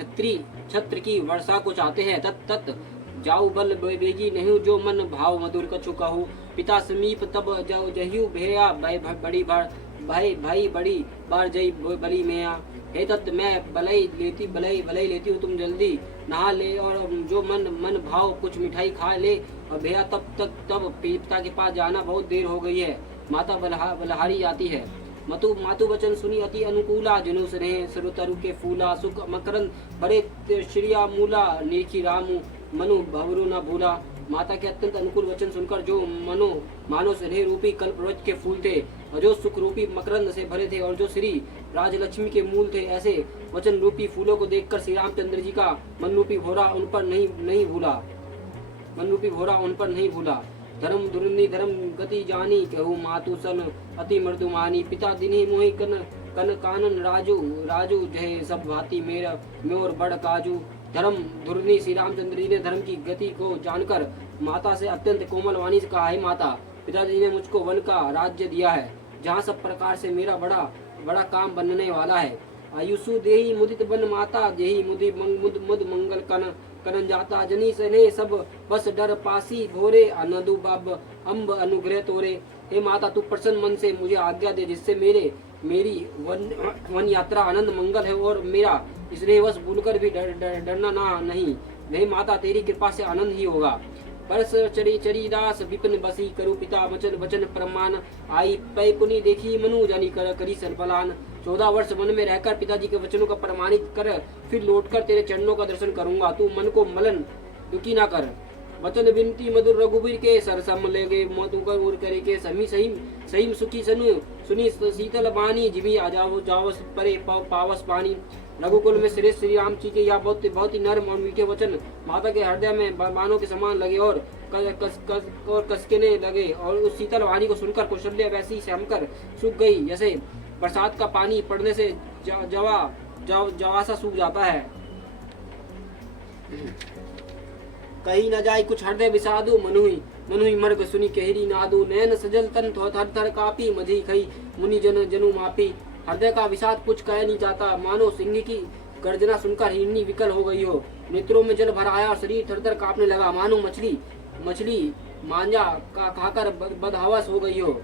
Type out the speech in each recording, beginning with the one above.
छत्र की वर्षा को चाहते हैं। तत् तत् जाऊ बल बेगी नहीं जो मन भाव मधुर कछु कहूँ। पिता समीप तब जाऊ जहियु भैया भाई बड़ी बार भाई बड़ी बार जई बली मैया। हे तत् मैं बलई लेती हूँ, तुम जल्दी नहा ले और जो मन भाव कुछ मिठाई खा ले। और भैया तब पिता के पास जाना, बहुत देर हो गई है। माता बलहारी आती है। मातु वचन सुनी अति अनुकूला, जिनु स्नेह सरु के फूला। सुख मकरंद भरे श्रिया मूला, नीखी रामु मनु भवरु न भूला। माता के अत्यंत अनुकूल वचन सुनकर जो मानो स्नेह रूपी कल्पवृक्ष के फूल थे, और जो सुख रूपी मकरंद से भरे थे, और जो श्री राजलक्ष्मी के मूल थे, ऐसे वचन रूपी फूलों को देखकर श्री रामचंद्र जी का मन रूपी भोरा उन पर नहीं भूला। धर्म दुर्नि धर्म गति जानी, कहू मातु सन अति मृदुमानी। पिता दिनी मोहि कन कानन राजू जय सब भांति मेरा मोर बड़ काजू। धर्म धुर्नी श्री रामचंद्र जी ने धर्म की गति को जानकर माता से अत्यंत कोमल वाणी से कहा, है माता, पिताजी ने मुझको वन का राज्य दिया है, जहाँ सब प्रकार से मेरा बड़ा काम बनने वाला है। आयुषु देही मुदित बन माता, जेही मुदि मुद मंगल कनन जाता। जनी सने सब बस डर पासी भोरे, अनदु बब अम्ब अनुग्रह तोरे। हे माता, तू प्रसन्न मन से मुझे आज्ञा दे, जिससे मेरी वन यात्रा आनंद मंगल है, और मेरा इसलिए बस भूलकर भी डरना नहीं। हे माता, तेरी कृपा से आनंद ही होगा। परस चरी दास विपिन बसी, करू पिता वचन प्रमाण। आई पै पुनि देखी मनु, जानी करी सरपलान। 14 वर्ष वन में रहकर पिताजी के वचनों का प्रमाणित कर, फिर लौटकर तेरे चरणों का दर्शन करूंगा। तू मन को मलन दुखी ना कर। वचन विनती मधुर रघुबीर के, सरसम लेगे मधु कर उर करे के। सही सुखी सुनी शीतल बानी, जिमी जावस परे पावस पानी। रघुकुल में श्रेष्ठ श्री राम जी के यह बहुत ही नर्म और मीठे वचन माता के हृदय में बाणों के समान लगे, और कसकने लगे। और उस शीतल वाणी को सुनकर कौशल्या वैसी सहमकर सूख गई, जैसे बरसात का पानी पड़ने से जवासा सूख जाता है। कहीं न जाय कुछ हृदय विषादु, मनुहि मर्ग सुनी कहरी नादु। नैन सजल तन थर कापी, मधी खई मुनि जनु मापी। हृदय का विषाद कुछ कह नहीं जाता, मानो सिंह की गर्जना सुनकर हिरनी विकल हो गई हो। नेत्रों में जल भर आया और शरीर थर कांपने लगा, मानो मछली मांजा खाकर बदहवस हो गई हो।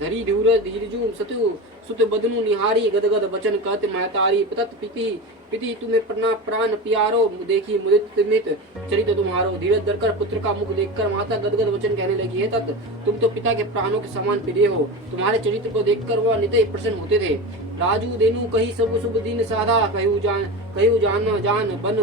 धरी धीरजू सतु सुत बदनु निहारी, गदगद वचन कहत महतारी। पिति तुम्हें प्राण प्यारो, देखी मुदित चरित तुम्हारो। धीरज धरकर पुत्र का मुख देखकर माता गदगद वचन कहने लगी, है तत् तुम तो पिता के प्राणों के समान प्रिय हो। तुम्हारे चरित्र को देखकर वह नितय प्रसन्न होते थे। राजू देनु कही सब शुभ दिन साधा, कहू जान बन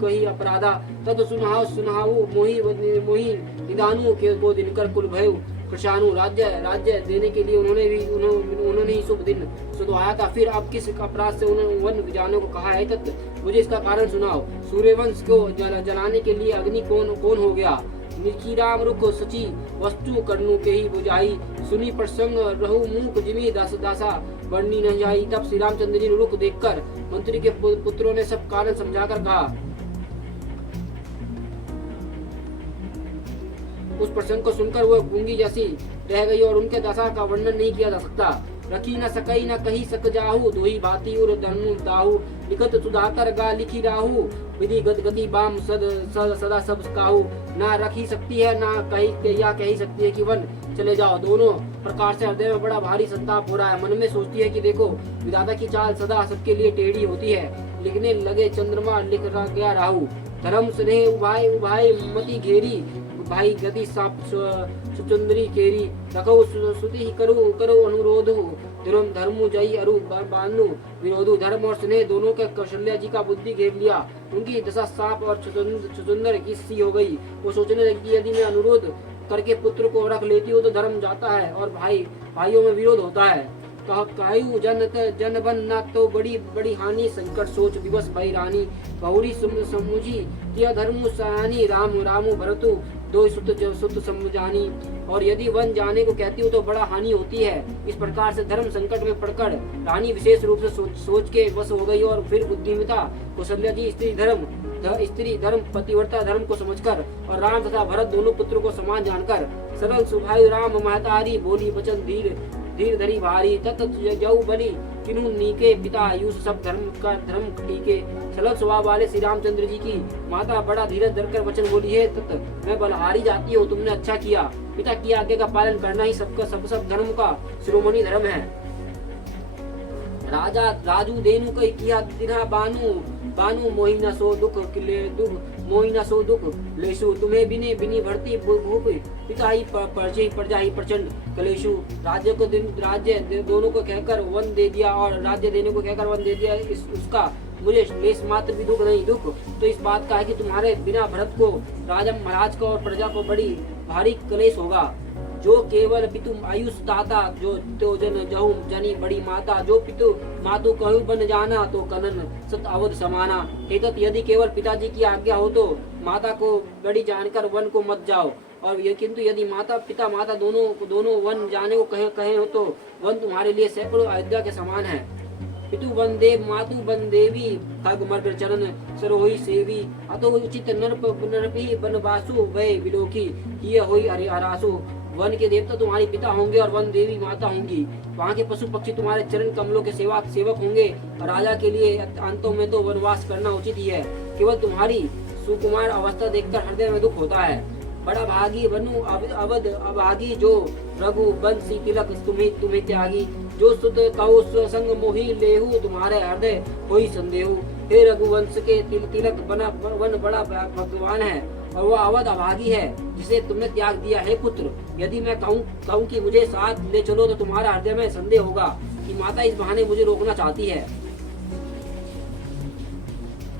कही अपराधा। तद सुनाऊ मोही निदानु के वो दिनकर कुल भयु कृषाणु। राज्य देने के लिए उन्होंने ही शुभ दिन सुधवाया था। फिर अब किस अपराध से उन्होंने वन जाने को कहा है, तत् मुझे इसका कारण सुनाओ। सूर्यवंश को जलाने के लिए अग्नि कौन हो गया। निखी राम रुख सची वस्तु करनु के ही बुझाई। सुनी प्रसंग रहु मूक जिमी दासा बढ़नी नहीं आई। तब श्री रामचंद्र जी रुख देखकर मंत्री के पुत्रों ने सब कारण समझाकर कहा। उस प्रसंग को सुनकर वो गूंगी जैसी रह गई, और उनके दशा का वर्णन नहीं किया जा सकता। रखी न सकई न कही सक जाहू, दोही भाती उर धनु दाहू। लिखत सुधाकर गा लिखी राहू, विधि गति बाम सदा सब काहू। ना रखी सकती है ना कही सकती है कि वन चले जाओ। दोनों प्रकार से हृदय में बड़ा भारी संताप हो रहा है। मन में सोचती है कि देखो, विधाता की चाल सदा सबके लिए टेढ़ी होती है। लिखने लगे चंद्रमा लिख गया राहू। धर्म स्नेह उभाय मति घेरी, भाई गति साप सुचंद्री केरी। रखो सुति करो अनुरोधु, धर्मु जई अरु बानु विरोधु। धर्म और स्नेह दोनों के कौशल्या जी का बुद्धि घेर लिया। उनकी दशा साप और चुचंदर की सी हो गई। वो सोचने लगी, यदि मैं अनुरोध करके पुत्र को रख लेती हूँ तो धर्म जाता है और भाइयों में विरोध होता है। कायु जन बन न तो बड़ी हानि, संकट सोच दिवस भई रानी। बहुरी समुझी तिय धर्मु सयानी, रामु भरतु दो सुत समझानी। और यदि वन जाने को कहती हूँ तो बड़ा हानि होती है। इस प्रकार से धर्म संकट में पड़कर रानी विशेष रूप से सोच के वश हो गई। और फिर बुद्धिमता कौशल्या जी स्त्री धर्म पतिव्रता धर्म को समझकर और राम तथा भरत दोनों पुत्रों को समान जानकर सरल सुभायु राम महतारी बोली वचन धीर धरी भारी तत जऊ बलि किन्हु नीके पिता आयुष सब धर्म टीके। सरल स्वभाव वाले श्री रामचंद्र जी की माता बड़ा धीरज धरकर वचन बोली है, तत मैं बलहारी जाती हूँ, तुमने अच्छा किया। पिता की आज्ञा का पालन करना ही सब धर्म का शिरोमणि धर्म है। राजा राजू देनु कई किया दिना बानु मोहि न सो दुख मोहि न सो दुख लेशु तुम्हें बिने बिनी भरती भूप पिता ही परजे प्रजा ही प्रचंड कलेशु। राज्य दोनों को कहकर वन दे दिया और राज्य देने को कहकर वन दे दिया, उसका मुझे लेश मात्र भी दुख नहीं। दुख तो इस बात का है कि तुम्हारे बिना भरत को राजा महाराज को और प्रजा को बड़ी भारी कलेश होगा। जो केवल पितु आयुष दाता जो तो जन जहु जनी बड़ी माता जो पितु मातु कहु बन जाना तो कनन सत अवध समाना। एतत् यदि केवल पिताजी की आज्ञा हो तो माता को बड़ी जानकर वन को मत जाओ, और ये किंतु यदि माता पिता माता दोनों वन जाने को कहे हो तो वन तुम्हारे लिए सैकड़ों अयोध्या के समान है। पितु वन देव मातु वन देवी खग मर्ग चरण सरोही सेवी अतो उचित नरपी वन वासु वै विलोकी ये होई हरासु। वन के देवता तुम्हारे पिता होंगे और वन देवी माता होंगी। वहाँ के पशु पक्षी तुम्हारे चरण कमलों के सेवक होंगे। राजा के लिए अंतों में तो वनवास करना उचित ही है। केवल तुम्हारी सुकुमार अवस्था देखकर हृदय में दुख होता है। बड़ा भागी बनु अवध अभागी जो रघु बंसी तिलक तुम्हें त्यागी। जो सुत कहो संग मोहि लेहु तुम्हारे हृदय होई संदेहु। हे रघुवंश के तिलक बना वन बड़ा भगवान है और वह अवध अभागी है जिसे तुमने त्याग दिया है। पुत्र यदि मैं कहूँ कि मुझे साथ ले चलो तो तुम्हारा हृदय में संदेह होगा कि माता इस बहाने मुझे रोकना चाहती है।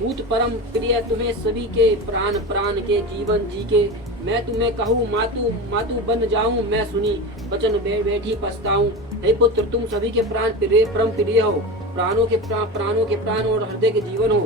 पूत परम प्रिय तुम्हें सभी के प्राण के जीवन जी के। मैं तुम्हें कहूँ मातु बन जाऊं मैं सुनी वचन बैठी पछताऊं। हे पुत्र तुम सभी के परम प्रिय हो, प्राणों के प्राण और हृदय के जीवन हो।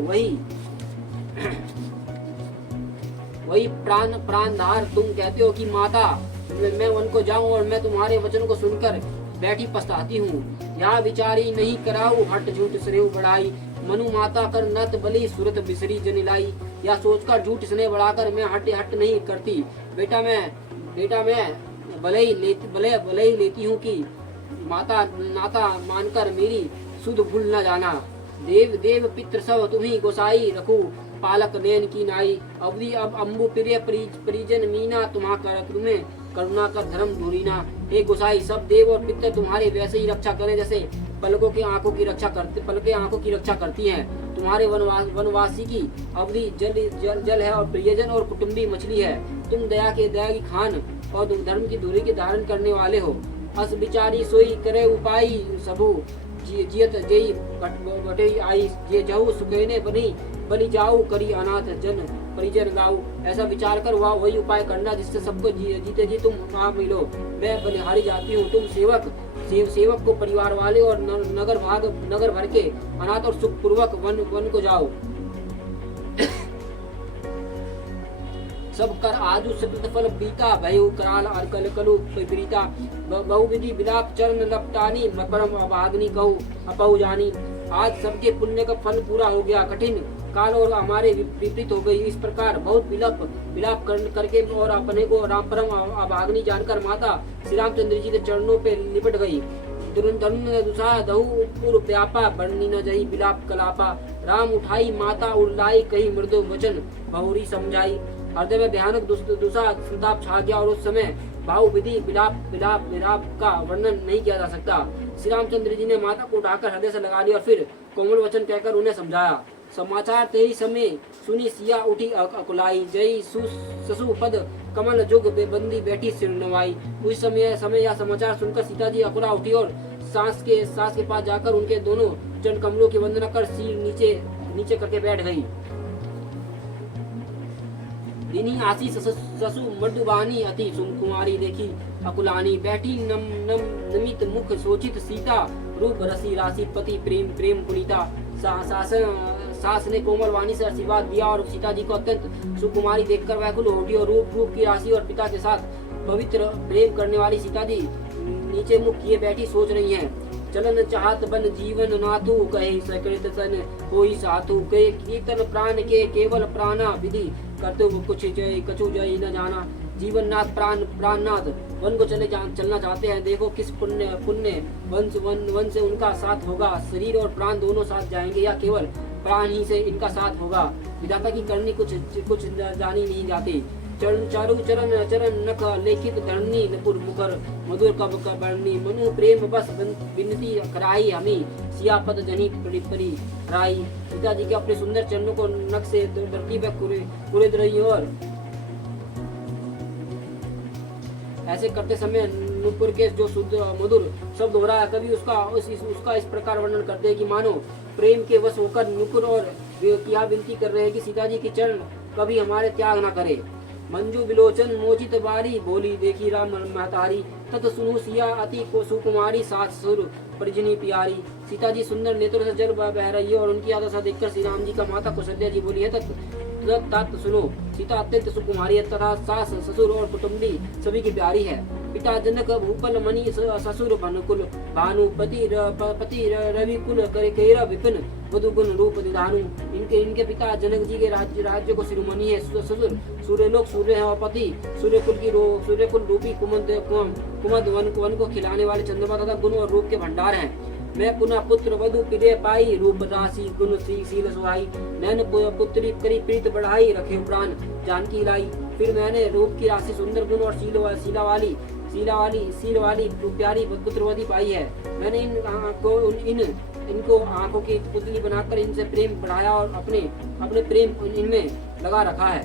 वही प्राणधार तुम कहते हो कि माता मैं उनको जाऊं और मैं तुम्हारे वचन को सुनकर बैठी पछताती हूँ। यहाँ विचारी नहीं कराऊ हट झूठ स्नेह बढ़ाई। मनु माता कर नत बलि सुरत बिसरी जनिलाई। या सोचकर झूठ स्नेह बढ़ाकर मैं हट नहीं करती। बेटा मैं भले ही लेती हूँ कि माता नाता मानकर मेरी सुध भूल न जाना। देव पितृ सब तुम्ही गोसाई रखू पालक नयन की नाई। अवधि अब अम्बु प्रिय परिजन मीना तुम्हें करुणा कर धर्म धूरीना। हे गोसाई सब देव और पितर तुम्हारे वैसे ही रक्षा करें जैसे पलके आंखों की रक्षा करती हैं। तुम्हारे वनवासी की अवधि जल है और प्रियजन और कुटुंबी मछली है। तुम दया की खान और धर्म की दूरी के धारण करने वाले हो। अस बिचारी सोई करे उपाई सबू जियत जई बटे आई। जे जाऊ सुखेने बनी जाऊ करी अनाथ जन परिजन गाऊ। ऐसा विचार कर वही उपाय करना जिससे सबको जीते जी तुम वहाँ मिलो। मैं बलिहारी जाती हूँ, तुम सेवक को परिवार वाले और नगर भर के अनाथ और सुख पूर्वक वन को जाओ। सब कर आजु सकृत फल बीता भयो कराल अर्कल कलु प्रीता। बहुविधि विलाप चरण लपटानी मकरम अभाग्नि कहू अपहु जानी। आज सबके पुण्य का फल पूरा हो गया, कठिन काल और हमारे विपरीत हो गई। इस प्रकार बहुत विलाप करके और अपने को राम परम अभाग्नि जानकर माता श्री रामचंद्र जी के चरणों पे लिपट गई। दुसा दहु पूर्व व्यापा बरनी न जही विलाप कलापा। राम उठाई माता उड़लाई कही मृदु वचन बहुरी समझाई। हृदय में भयानक दुसा संताप छा गया और उस समय भाव विधि विलाप का वर्णन नहीं किया जा सकता। श्री रामचंद्र जी ने माता को उठाकर हृदय से लगा लिया और फिर कोमल वचन कहकर उन्हें समझाया। समाचार तेरी समय सुनी सिया उठी अकुलाई। जय ससु पद कमल जुग बेबंदी बैठी सिर नवाई। उस समय यह समाचार सुनकर सीता जी अकुला उठी और सास के पास जाकर उनके दोनों चरण कमलों की वंदना कर सिर नीचे करके बैठ गई। दिनी आशीष ससु मृदुबानी अति सुकुमारी देखी अकुलानी। बैठी नमित मुख सोचित सीता रूप रसी राशि पति प्रेम पुनीता। सास ने कोमल वाणी से आशीर्वाद दिया और सीता जी को अत्यंत सुकुमारी देखकर व्याकुल हो उठी और रूप की राशि और पिता के साथ पवित्र प्रेम करने वाली सीता जी नीचे मुख किए बैठी सोच रही हैं। चलन चाहत बन जीवन नाथु कहे सकृत सन कोई साथु। के कीर्तन प्राण के केवल प्राणा विधि कर्तव्य कुछ जय कछु जय न जाना। जीवननाथ प्राणनाथ वन को चलना चाहते हैं। देखो किस पुण्य वन से उनका साथ होगा। शरीर और प्राण दोनों साथ जाएंगे या केवल प्राण ही से इनका साथ होगा। विधाता की करनी कुछ जानी नहीं जाती। चारु चरण नख लेखित धरनी नपुर मुखर मधुर कब बरनी मनु प्रेम बस विनती कराई हमी सियापत जनी परी राई। पिताजी के अपने सुंदर चरणों को नख से धरती पर कुरेद रही और ऐसे करते समय नुपुर के जो शुद्ध मधुर शब्द हो रहा है, कभी उसका इस प्रकार वर्णन करते हैं कि मानो प्रेम के वश होकर नुपुर और क्या विनती कर रहे हैं कि सीता जी की चरण कभी हमारे त्याग न करे। मंजू विलोचन मोचित बारी बोली देखी राम महतारी तत सुनु सिया अति को सुकुमारी सात सुर परिजनी प्यारी। सीता जी सुंदर नेत्रों से जल बह रही है और उनकी आदशा देखकर श्री राम जी का माता कौशल्या जी बोली है तत् सुनो सीता अत्यंत सुकुमारी है तथा सास ससुर और कुटुंबी सभी की प्यारी है। पिता जनक भूपल मणि ससुर भनुकुल भानुपति पति रवि कुल कैर विपिन वधु गुण रूप निधानु। इनके पिता जनक जी के राज्य को शिरोमणि है। ससुर सूर्यलोक सूर्य है और पति सूर्यकुल रूपी कुमद वन को खिलाने वाले चंद्रमा तथा गुण और रूप के भंडार हैं। मैं पुनः पुत्र वधु प्रिय पाई रूप राशि गुण शील सुहाई नैन पुत्री करी प्रीत बढ़ाई रखे प्राण जानकी लाई। फिर मैंने रूप की राशि सुंदर गुण और शील वाली प्यारी पुत्रवती पाई है। मैंने इनको आंखों की पुतली बनाकर इनसे प्रेम बढ़ाया और अपने प्रेम इनमें लगा रखा है।